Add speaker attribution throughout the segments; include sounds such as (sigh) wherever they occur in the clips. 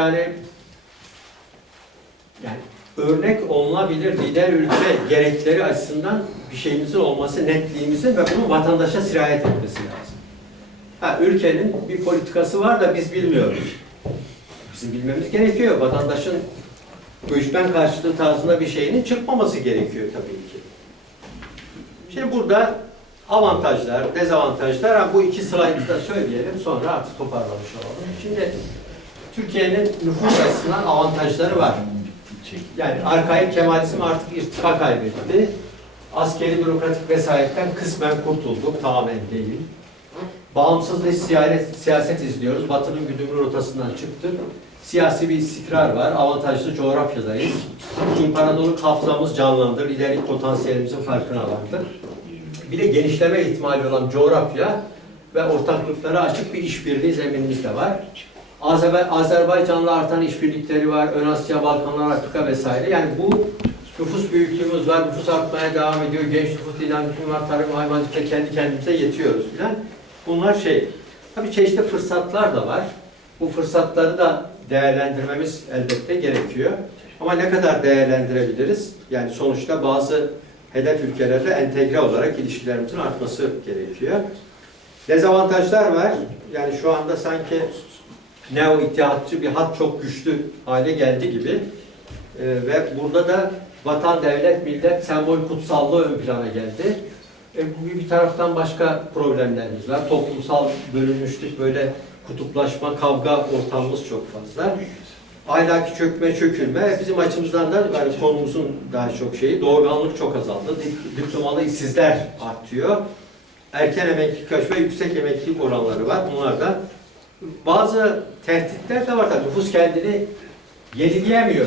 Speaker 1: Yani yani örnek olunabilir lider ülke gerekleri açısından bir şeyimizin olması, netliğimizin ve bunun vatandaşa sirayet etmesi lazım. Ha, ülkenin bir politikası var da biz bilmiyoruz. Bizim bilmemiz gerekiyor. Vatandaşın göçmen karşılığı tarzında bir şeyinin çıkmaması gerekiyor tabii ki. Şimdi burada avantajlar, dezavantajlar, ha, bu iki slaytı da söyleyelim sonra artık toparlamış olalım. Şimdi Türkiye'nin nüfus açısından avantajları var. Yani arkaik Kemalizm artık irtifa kaybetti. Askeri bürokratik vesayetten kısmen kurtulduk, tamamen değil. Bağımsız dış siyaset, siyaset izliyoruz. Batı'nın güdümlü rotasından çıktık. Siyasi bir istikrar var. Avantajlı coğrafyadayız. İmparatorluk hafızamız canlandı. Liderlik potansiyelimizin farkına vardık. Bir de genişleme ihtimali olan coğrafya ve ortaklıklara açık bir işbirliği zeminimiz de var. Azerba- Azerbaycan'la artan işbirlikleri var. Ön Asya, Balkanlar, Afrika vesaire. Yani bu nüfus büyüklüğümüz var. Nüfus artmaya devam ediyor. Genç nüfus dinamikimiz var. Tarım, hayvancılıkta kendi kendimize yetiyoruz filan. Bunlar şey. Tabii çeşitli fırsatlar da var. Bu fırsatları da değerlendirmemiz elbette gerekiyor. Ama ne kadar değerlendirebiliriz? Yani sonuçta bazı hedef ülkelerle entegre olarak ilişkilerimizin artması gerekiyor. Dezavantajlar var. Yani şu anda sanki neo ittihatçı bir hat çok güçlü hale geldi gibi. Ee, ve burada da vatan, devlet, millet sembol kutsallığı ön plana geldi. E, bir taraftan başka problemlerimiz var. Toplumsal bölünmüşlük, böyle kutuplaşma, kavga ortamımız çok fazla. Ahlaki çökme, çökülme bizim açımızdan da yani konumuzun daha çok şeyi doğurganlık çok azaldı. Dip- Diplomalı işsizler artıyor. Erken emeklilik ve yüksek emeklilik oranları var. Bunlar da bazı tehditler de var tabii. Nüfus kendini yenileyemiyor.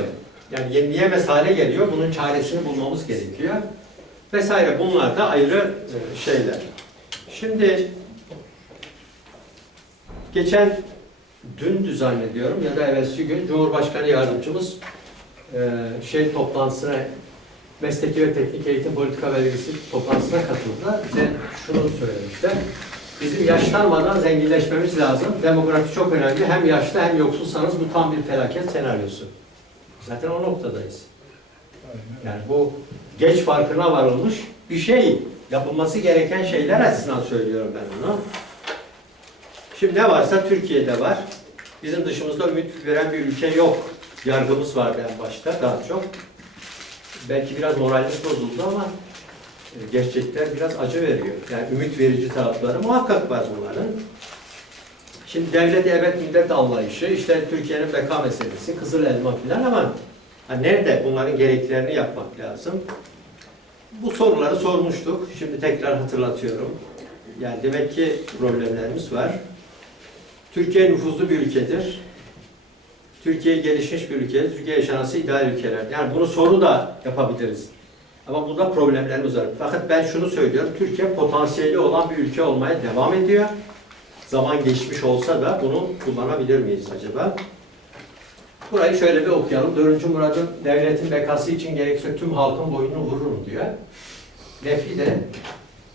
Speaker 1: Yani yenileyemez hale geliyor. Bunun çaresini bulmamız gerekiyor. Vesaire. Bunlar da ayrı e, şeyler. Şimdi geçen dün zannediyorum ya da evvelsi gün Cumhurbaşkanı Yardımcımız e, şey toplantısına Mesleki ve Teknik Eğitim Politika Belgesi toplantısına katıldılar. Bize şunu söylemişler. Bizim yaşlanmadan zenginleşmemiz lazım. Demografi çok önemli. Hem yaşlı hem yoksulsanız bu tam bir felaket senaryosu. Zaten o noktadayız. Yani bu geç farkına varılmış bir şey. Yapılması gereken şeyler açısından söylüyorum ben onu. Şimdi ne varsa Türkiye'de var. Bizim dışımızda ümit veren bir ülke yok. Yargımız vardı en başta daha çok. Belki biraz moralimiz bozuldu ama gerçekler biraz acı veriyor. Yani ümit verici tarafları muhakkak var bunların. Şimdi devlet evet millet anlayışı, işte Türkiye'nin beka meselesi, kızıl elma filan ama ha nerede bunların gereklerini yapmak lazım. Bu soruları sormuştuk. Şimdi tekrar hatırlatıyorum. Yani demek ki problemlerimiz var. Türkiye nüfuzlu bir ülkedir. Türkiye gelişmiş bir ülkedir. Türkiye yaşanası ideal ülkeler. Yani bunu soru da yapabiliriz. Ama burada problemlerimiz var. Fakat ben şunu söylüyorum. Türkiye potansiyeli olan bir ülke olmaya devam ediyor. Zaman geçmiş olsa da bunu kullanabilir miyiz acaba? Burayı şöyle bir okuyalım. 4. Murad'ın devletin bekası için gerekirse tüm halkın boynunu vururum diyor. Nefi de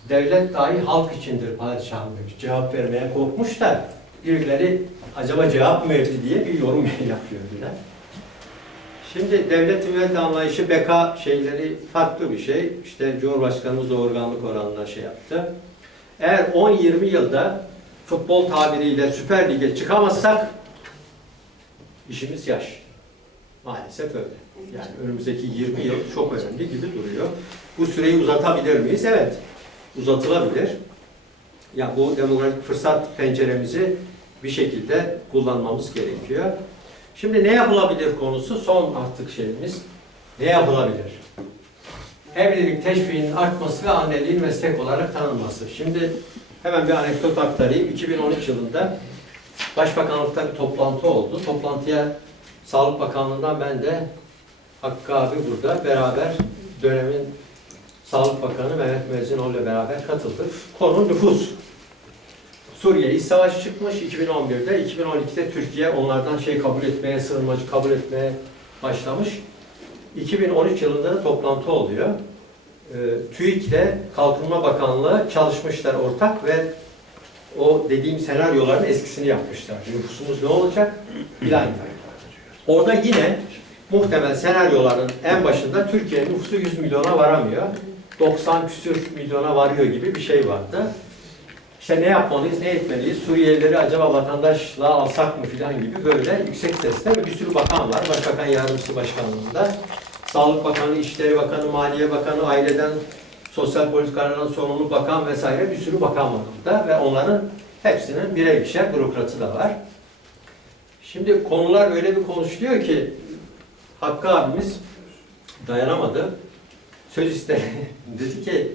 Speaker 1: devlet dahi halk içindir padişahım demiş. Cevap vermeye korkmuş da birileri acaba cevap mı verdi diye bir yorum (laughs) yapıyor bile. Şimdi devlet millet anlayışı beka şeyleri farklı bir şey. İşte Cumhurbaşkanımız doğurganlık oranına şey yaptı. Eğer 10-20 yılda futbol tabiriyle Süper Lig'e çıkamazsak işimiz yaş. Maalesef öyle. Yani önümüzdeki 20 yıl çok önemli gibi duruyor. Bu süreyi uzatabilir miyiz? Evet. Uzatılabilir. Ya bu demokratik fırsat penceremizi bir şekilde kullanmamız gerekiyor. Şimdi ne yapılabilir konusu son artık şeyimiz. Ne yapılabilir? Evlilik teşviğinin artması ve anneliğin meslek olarak tanınması. Şimdi hemen bir anekdot aktarayım. 2013 yılında Başbakanlıkta bir toplantı oldu. Toplantıya Sağlık Bakanlığı'ndan ben de Hakkı abi burada beraber dönemin Sağlık Bakanı Mehmet Müezzinoğlu ile beraber katıldık. Konu nüfus. Suriye iç savaşı çıkmış 2011'de. 2012'de Türkiye onlardan şey kabul etmeye, sığınmacı kabul etmeye başlamış. 2013 yılında da toplantı oluyor. Ee, TÜİK ile Kalkınma Bakanlığı çalışmışlar ortak ve o dediğim senaryoların eskisini yapmışlar. Nüfusumuz ne olacak? Plan. Orada yine muhtemel senaryoların en başında Türkiye'nin nüfusu 100 milyona varamıyor. 90 küsür milyona varıyor gibi bir şey vardı. İşte ne yapmalıyız, ne etmeliyiz, Suriyelileri acaba vatandaşlığa alsak mı filan gibi böyle yüksek sesle bir sürü bakan var. Başbakan Yardımcısı Başkanlığında. Sağlık Bakanı, İçişleri Bakanı, Maliye Bakanı, aileden, sosyal politikalardan sorumlu bakan vesaire bir sürü bakan var burada ve onların hepsinin birer ikişer bürokratı da var. Şimdi konular öyle bir konuşuluyor ki Hakkı abimiz dayanamadı. Söz istedi. (laughs) Dedi ki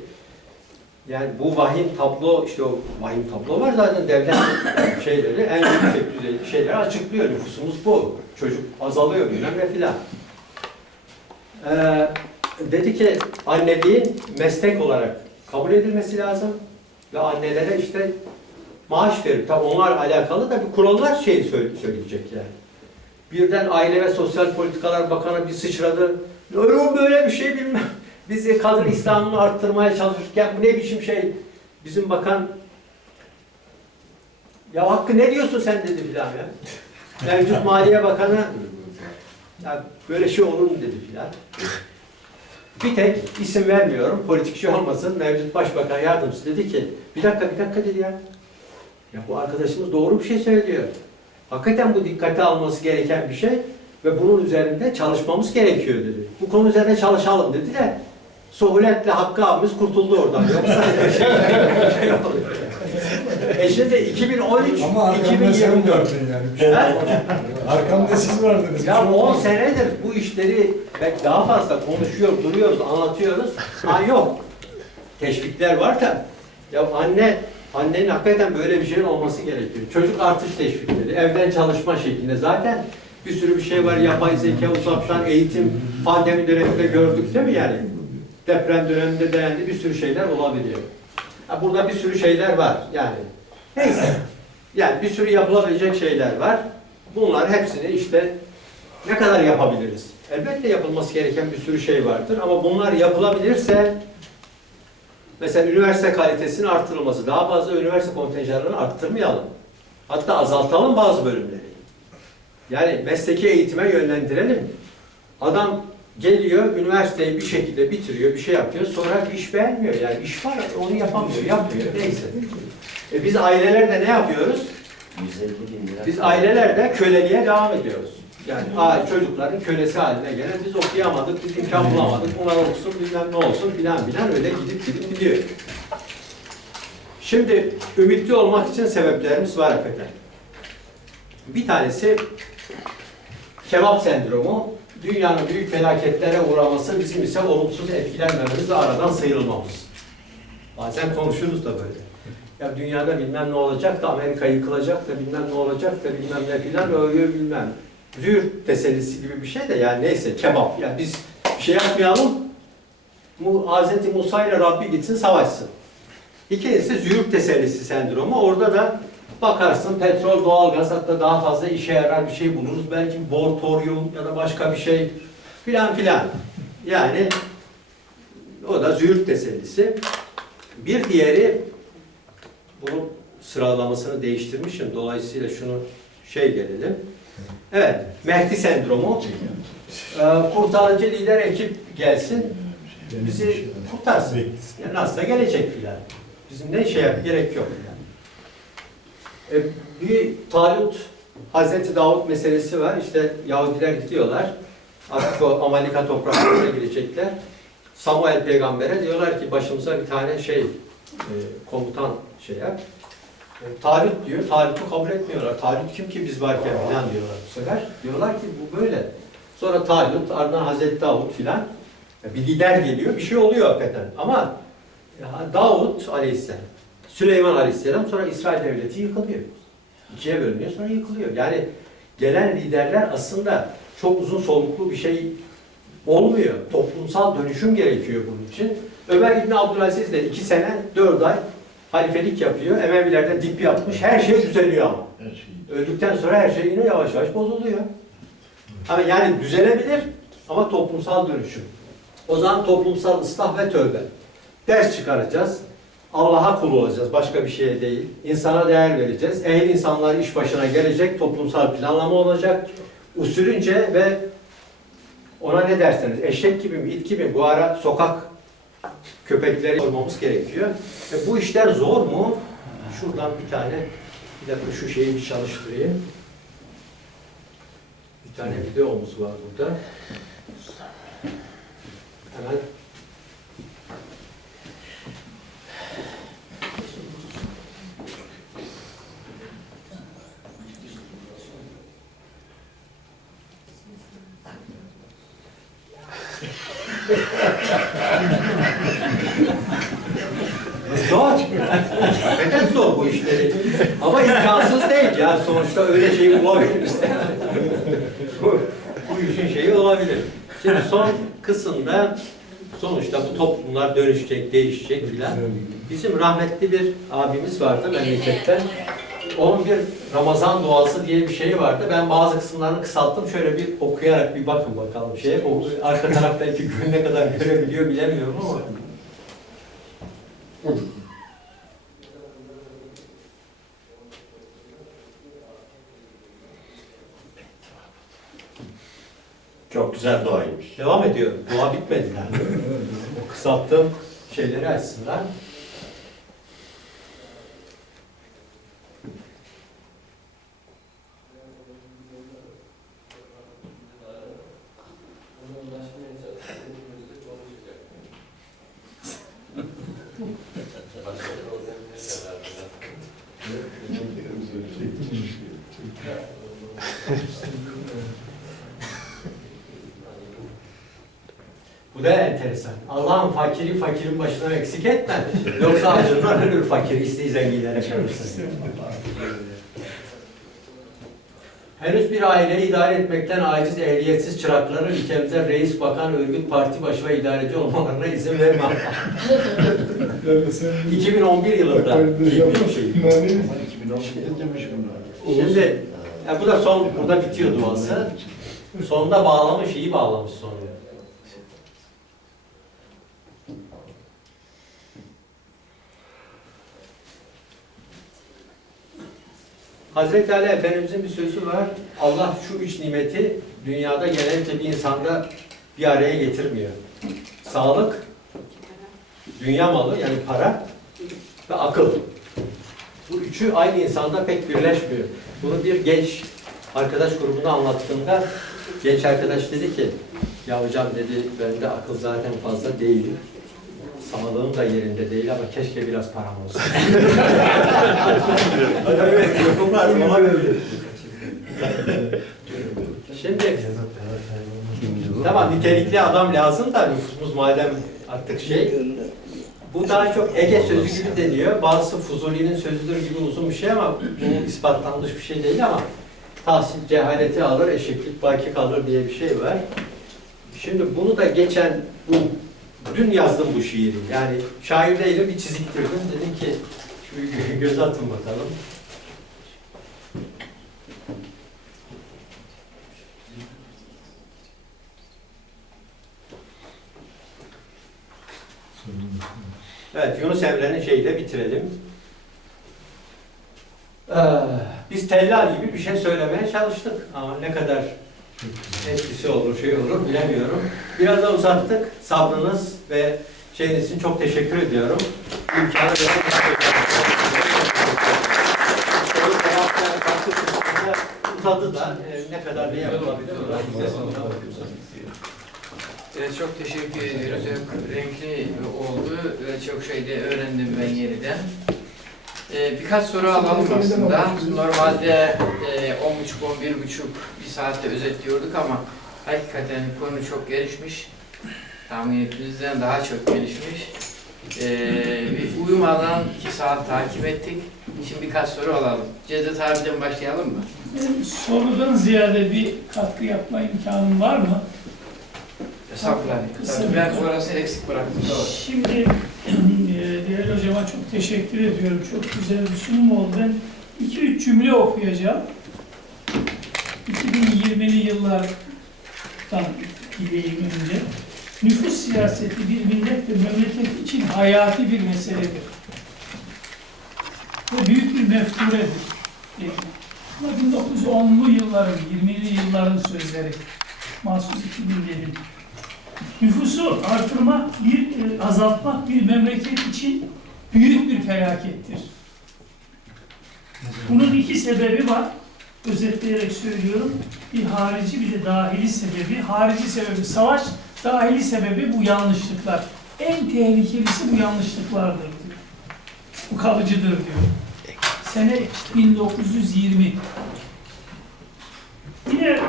Speaker 1: yani bu vahim tablo işte o vahim tablo var zaten devlet (coughs) şeyleri en yüksek düzeyde şeyleri açıklıyor. Nüfusumuz bu. Çocuk azalıyor bilmem ne filan. Ee, dedi ki anneliğin meslek olarak kabul edilmesi lazım ve annelere işte maaş verir. Tabii onlar alakalı da bir kurallar şey söyle- söyleyecek yani. Birden Aile ve Sosyal Politikalar Bakanı bir sıçradı. Öyle böyle bir şey bilmem. Biz kadın İslam'ını arttırmaya çalışırken bu ne biçim şey? Bizim bakan ya Hakkı ne diyorsun sen dedi filan ya. (laughs) Mevcut Maliye Bakanı ya böyle şey olur mu dedi filan. Bir tek isim vermiyorum, politikçi olmasın. Mevcut Başbakan Yardımcısı dedi ki, bir dakika bir dakika dedi ya. Ya bu arkadaşımız doğru bir şey söylüyor. Hakikaten bu dikkate alması gereken bir şey ve bunun üzerinde çalışmamız gerekiyor dedi. Bu konu üzerine çalışalım dedi de Sohulet'le Hakkı abimiz kurtuldu oradan. Yoksa şey. E şimdi 2013,
Speaker 2: Ama arkamda sen
Speaker 1: 2024.
Speaker 2: vardın yani. Bir şey
Speaker 1: Ha?
Speaker 2: arkamda siz vardınız.
Speaker 1: Ya
Speaker 2: şey
Speaker 1: 10
Speaker 2: olmadı.
Speaker 1: senedir bu işleri belki daha fazla konuşuyor, duruyoruz, anlatıyoruz. Ha yok. Teşvikler var da ya anne annenin hakikaten böyle bir şeyin olması gerekiyor. Çocuk artış teşvikleri, evden çalışma şeklinde zaten bir sürü bir şey var. Yapay zeka, uzaktan eğitim, pandemi döneminde gördük değil mi yani? Deprem döneminde denendi bir sürü şeyler olabiliyor. Ha, burada bir sürü şeyler var yani. Neyse. Yani bir sürü yapılabilecek şeyler var. Bunlar hepsini işte ne kadar yapabiliriz? Elbette yapılması gereken bir sürü şey vardır ama bunlar yapılabilirse mesela üniversite kalitesinin artırılması, daha fazla üniversite kontenjanlarını arttırmayalım. Hatta azaltalım bazı bölümleri. Yani mesleki eğitime yönlendirelim. Adam geliyor, üniversiteyi bir şekilde bitiriyor, bir şey yapıyor, sonra iş beğenmiyor. Yani iş var, onu yapamıyor, yapmıyor, neyse. E biz ailelerde ne yapıyoruz?
Speaker 3: 150 bin lira.
Speaker 1: Biz ailelerde köleliğe devam ediyoruz. Yani a- çocukların kölesi haline gelen biz okuyamadık, biz imkan bulamadık, bunlar okusun bilmem ne olsun filan filan öyle gidip gidip gidiyor. Şimdi ümitli olmak için sebeplerimiz var hakikaten. Bir tanesi kebap sendromu. Dünyanın büyük felaketlere uğraması bizim ise olumsuz etkilenmememiz ve aradan sıyrılmamız. Bazen konuşuruz da böyle. Ya dünyada bilmem ne olacak da Amerika yıkılacak da bilmem ne olacak da bilmem ne filan öyle bilmem. Züğürt tesellisi gibi bir şey de yani neyse kebap. Yani biz bir şey yapmayalım. Mu, Hazreti Musa ile Rabbi gitsin savaşsın. İkincisi züğürt tesellisi sendromu. Orada da bakarsın petrol, doğalgaz hatta daha fazla işe yarar bir şey buluruz. Belki bor, toryum ya da başka bir şey filan filan. Yani o da züğürt tesellisi. Bir diğeri bunun sıralamasını değiştirmişim. Dolayısıyla şunu şey gelelim. Evet, Mehdi sendromu. Ee, kurtarıcı lider ekip gelsin, bizi kurtarsın. Yani aslında gelecek filan. Bizim ne şey gerek yok filan. Ee, bir Talut, Hazreti Davut meselesi var. İşte Yahudiler gidiyorlar. Artık o Amalika topraklarına girecekler. Samuel peygambere diyorlar ki başımıza bir tane şey, e, komutan şey yap. E, Talut diyor, Talut'u kabul etmiyorlar. Talut kim ki biz varken filan diyorlar bu sefer. Diyorlar ki bu böyle. Sonra Talut, ardından Hazreti Davut filan. Ya Bir lider geliyor, bir şey oluyor hakikaten. Ama ya Davut aleyhisselam, Süleyman aleyhisselam sonra İsrail devleti yıkılıyor. İkiye bölünüyor sonra yıkılıyor. Yani gelen liderler aslında çok uzun soluklu bir şey olmuyor. Toplumsal dönüşüm gerekiyor bunun için. Ömer İbni Abdülaziz de iki sene, dört ay halifelik yapıyor. Emevilerde dip yapmış. Her şey düzeliyor ama. Öldükten sonra her şey yine yavaş yavaş bozuluyor. Ama yani düzelebilir ama toplumsal dönüşüm. O zaman toplumsal ıslah ve tövbe. Ders çıkaracağız. Allah'a kul olacağız. Başka bir şeye değil. İnsana değer vereceğiz. Ehil insanlar iş başına gelecek. Toplumsal planlama olacak. usulünce ve ona ne derseniz eşek gibi mi, it gibi mi bu ara sokak köpekleri olmamız gerekiyor. E bu işler zor mu? Şuradan bir tane, bir dakika şu şeyi bir çalıştırayım. Bir tane videomuz var burada. Hemen Zor. Hakikaten zor bu işleri. Ama imkansız değil ya. Sonuçta öyle şey olabilir. Bu, bu işin şeyi olabilir. Şimdi son kısımda sonuçta bu toplumlar dönüşecek, değişecek filan. Bizim rahmetli bir abimiz vardı memleketten. Onun bir Ramazan duası diye bir şey vardı. Ben bazı kısımlarını kısalttım. Şöyle bir okuyarak bir bakın bakalım şeye. O arka taraftaki gün ne kadar görebiliyor bilemiyorum ama.
Speaker 3: Çok güzel doğaymış.
Speaker 1: Devam ediyor. Dua bitmedi (laughs) yani. o kısalttığım şeyleri açsınlar. Bu da enteresan. Allah'ın fakirin başına eksik etme. Yoksa acından ölür fakir isteği zenginlere kalırsın. Henüz bir aileyi idare etmekten aciz ehliyetsiz çırakların ülkemize reis, bakan, örgüt, parti başı ve idareci olmalarına izin vermem. 2011 yılında bir şey. Şimdi ya bu da son burada bitiyor duası. Sonunda bağlamış, iyi bağlamış sonunda. Hazreti Ali Efendimizin bir sözü var. Allah şu üç nimeti dünyada genellikle bir insanda bir araya getirmiyor. Sağlık, dünya malı yani para ve akıl. Bu üçü aynı insanda pek birleşmiyor. Bunu bir genç arkadaş grubunda anlattığımda genç arkadaş dedi ki ya hocam dedi bende akıl zaten fazla değil. Sağlığım da yerinde değil ama keşke biraz param olsa. evet, yorumlar olabilir. Şimdi tamam nitelikli adam lazım da nüfusumuz madem artık şey bu daha çok Ege sözü gibi deniyor. Bazısı Fuzuli'nin sözüdür gibi uzun bir şey ama bu ispatlanmış bir şey değil ama tahsil cehaleti alır, eşeklik baki kalır diye bir şey var. Şimdi bunu da geçen bu dün yazdım bu şiiri. Yani şair değilim bir çiziktirdim. Dedim ki şu (laughs) göz atın bakalım. Evet, Yunus Emre'nin şeyiyle bitirelim. Ee, biz tellal gibi bir şey söylemeye çalıştık ama ne kadar etkisi olur, şey olur bilemiyorum. Biraz da uzattık. Sabrınız ve şeyiniz için çok teşekkür ediyorum. İmkanı kısmında uzadı da e, ne kadar ne yapılabilir?
Speaker 4: Evet, çok teşekkür ediyoruz. Çok renkli oldu ve çok şey de öğrendim ben yeniden. Ee, birkaç soru alalım aslında. Normalde e, 10.30-11.30 bir saatte özetliyorduk ama hakikaten konu çok gelişmiş. Tahmin ettiğimizden daha çok gelişmiş. Ee, bir uyumadan 2 saat takip ettik. Şimdi birkaç soru alalım. Cevdet abiden başlayalım mı?
Speaker 5: Benim sorudan ziyade bir katkı yapma imkanım var mı?
Speaker 4: Estağfurullah. Tabii Ben
Speaker 5: konu.
Speaker 4: orası eksik bıraktım. Doğru.
Speaker 5: Şimdi e, değerli hocama çok teşekkür ediyorum. Çok güzel bir sunum oldu. Ben 2-3 cümle okuyacağım. 2020'li yıllardan gideyim önce. Nüfus siyaseti bir millet ve memleket için hayati bir meseledir. Ve büyük bir mefturedir. Bunlar 1910'lu yılların, 20'li yılların sözleri. Mahsus 2007. Nüfusu artırmak, bir e, azaltmak bir memleket için büyük bir felakettir. Bunun iki sebebi var. Özetleyerek söylüyorum. Bir harici bir de dahili sebebi. Harici sebebi savaş, dahili sebebi bu yanlışlıklar. En tehlikelisi bu yanlışlıklardır diyor. Bu kalıcıdır diyor. Sene 1920. Yine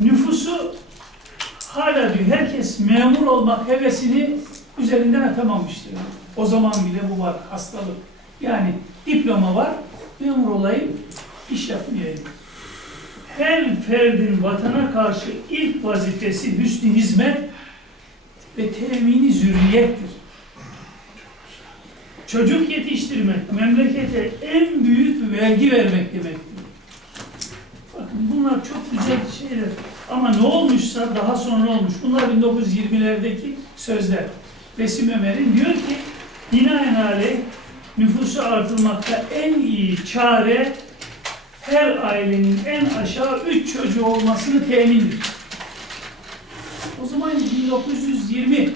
Speaker 5: nüfusu hala diyor herkes memur olmak hevesini üzerinden atamamıştır. O zaman bile bu var hastalık. Yani diploma var, memur olayım, iş yapmayayım. Her ferdin vatana karşı ilk vazifesi hüsnü hizmet ve temini zürriyettir. Çocuk yetiştirmek, memlekete en büyük vergi vermek demektir. Bakın bunlar çok güzel şeyler. Ama ne olmuşsa daha sonra olmuş. Bunlar 1920'lerdeki sözler. Resim Ömer'in diyor ki binaenaleyh nüfusu artırmakta en iyi çare her ailenin en aşağı üç çocuğu olmasını temindir. O zaman 1920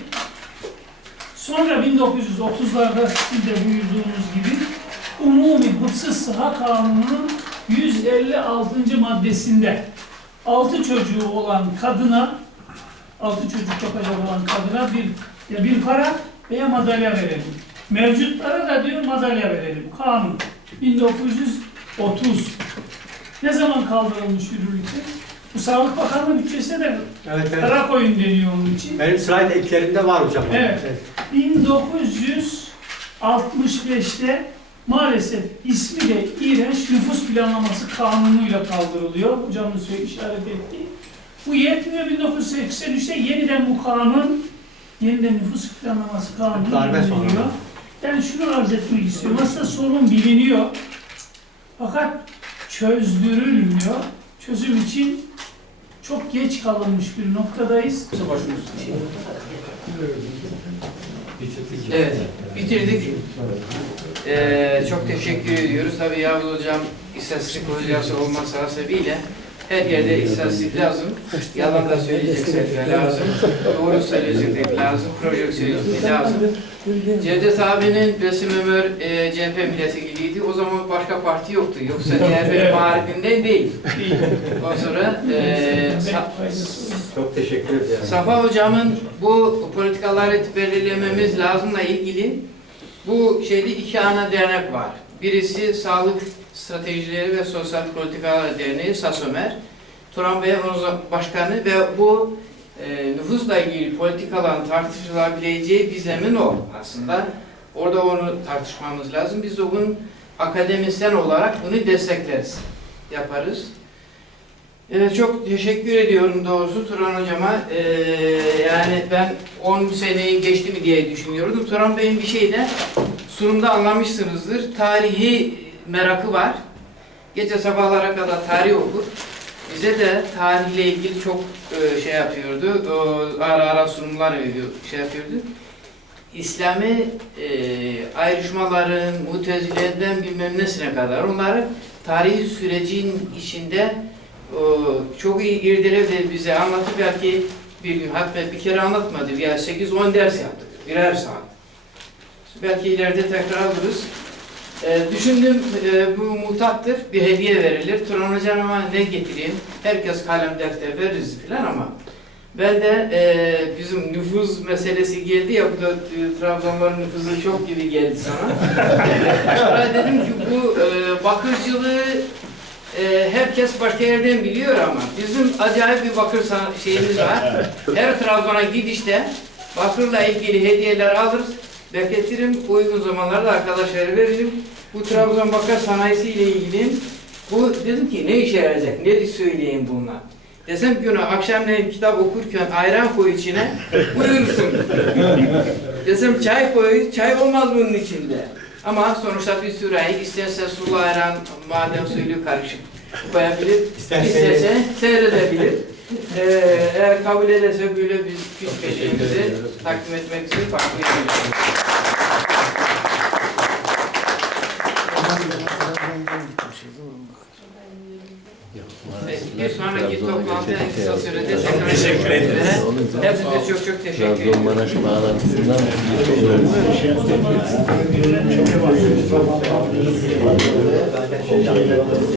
Speaker 5: Sonra 1930'larda sizin de buyurduğunuz gibi Umumi Hıfzı Sıha Kanunu'nun 156. maddesinde 6 çocuğu olan kadına 6 çocuk yapacak olan kadına bir ya bir para veya madalya verelim. Mevcutlara da diyor madalya verelim. Kanun 1930. Ne zaman kaldırılmış yürürlükte? Bu Sağlık Bakanlığı bütçesine de
Speaker 1: Evet, evet.
Speaker 5: para koyun deniyor onun için.
Speaker 1: Benim slide eklerinde var hocam.
Speaker 5: Evet. 1965'te maalesef ismi de iğrenç nüfus planlaması kanunuyla kaldırılıyor. Hocamın söyle işaret ettiği. Bu yetmiyor 1983'te yeniden bu kanun yeniden nüfus planlaması kanunu
Speaker 1: Darbe sonrası.
Speaker 5: Yani şunu arz etmek istiyorum. Aslında sorun biliniyor. Fakat çözdürülmüyor. Çözüm için çok geç kalınmış bir noktadayız.
Speaker 4: Evet, bitirdik. Ee, çok teşekkür ediyoruz. Tabii Yavuz Hocam istatistik hocası olması hasebiyle her yerde istatistik lazım. Yalan da söyleyecekse de lazım. Doğru söyleyecek de lazım. Projeksiyon de lazım. Cevdet abinin Besim Ömer e, CHP milletvekiliydi. O zaman başka parti yoktu. Yoksa diğer bir muharibinde değil. Ondan sonra e, Sa-
Speaker 1: Çok teşekkür ederim.
Speaker 4: Safa hocamın bu politikaları belirlememiz lazımla ilgili bu şeyde iki ana dernek var. Birisi Sağlık Stratejileri ve Sosyal Politikalar Derneği SASOMER. Turan Bey onun başkanı ve bu e, nüfusla ilgili politikaların tartışılabileceği bir zemin o aslında. Orada onu tartışmamız lazım. Biz de bunun akademisyen olarak bunu destekleriz, yaparız. Ee, çok teşekkür ediyorum doğrusu Turan Hocama. Ee, yani ben 10 seneyi geçti mi diye düşünüyordum. Turan Bey'in bir şeyde sunumda anlamışsınızdır. Tarihi merakı var. Gece sabahlara kadar tarih okur. Bize de tarihle ilgili çok e, şey yapıyordu. O, ara ara sunumlar veriyor, şey yapıyordu. İslami e, ayrışmaların, mutezileden bilmem nesine kadar onları tarihi sürecin içinde o, çok iyi irdeledi bize anlattı belki bir gün hatta bir kere anlatmadı ya 8-10 ders yaptık birer saat. Belki ileride tekrar alırız. Ee, düşündüm e, bu muhtattır bir hediye verilir. Turan hocama ne getireyim? Herkes kalem defter veririz filan ama ben de e, bizim nüfus meselesi geldi ya bu da e, Trabzonların nüfusu çok gibi geldi sana. (laughs) Sonra dedim ki bu e, bakırcılığı e, herkes başka yerden biliyor ama bizim acayip bir bakır şeyimiz var. Her Trabzon'a gidişte bakırla ilgili hediyeler alırız. Bekletirim, uygun zamanlarda arkadaşlara veririm. Bu Trabzon bakır sanayisi ile ilgili bu dedim ki ne işe yarayacak, ne söyleyeyim bunlar. Desem ki ona akşamleyin kitap okurken ayran koy içine, uyursun. (laughs) Desem çay koy, çay olmaz bunun içinde. Ama sonuçta bir sürahi isterse sulu ayran, maden suyuyla karışık koyabilir.
Speaker 1: İsterse-
Speaker 4: İsterse seyredebilir. Ee, eğer kabul ederse böyle biz küçük peşimizi takdim etmek için. Evet, bir sonraki toplantıya en kısa sürede tekrar teşekkür ederiz. Hepinize çok çok teşekkür ederim.
Speaker 6: Trabzon-Maraş bağlantısından
Speaker 5: zaman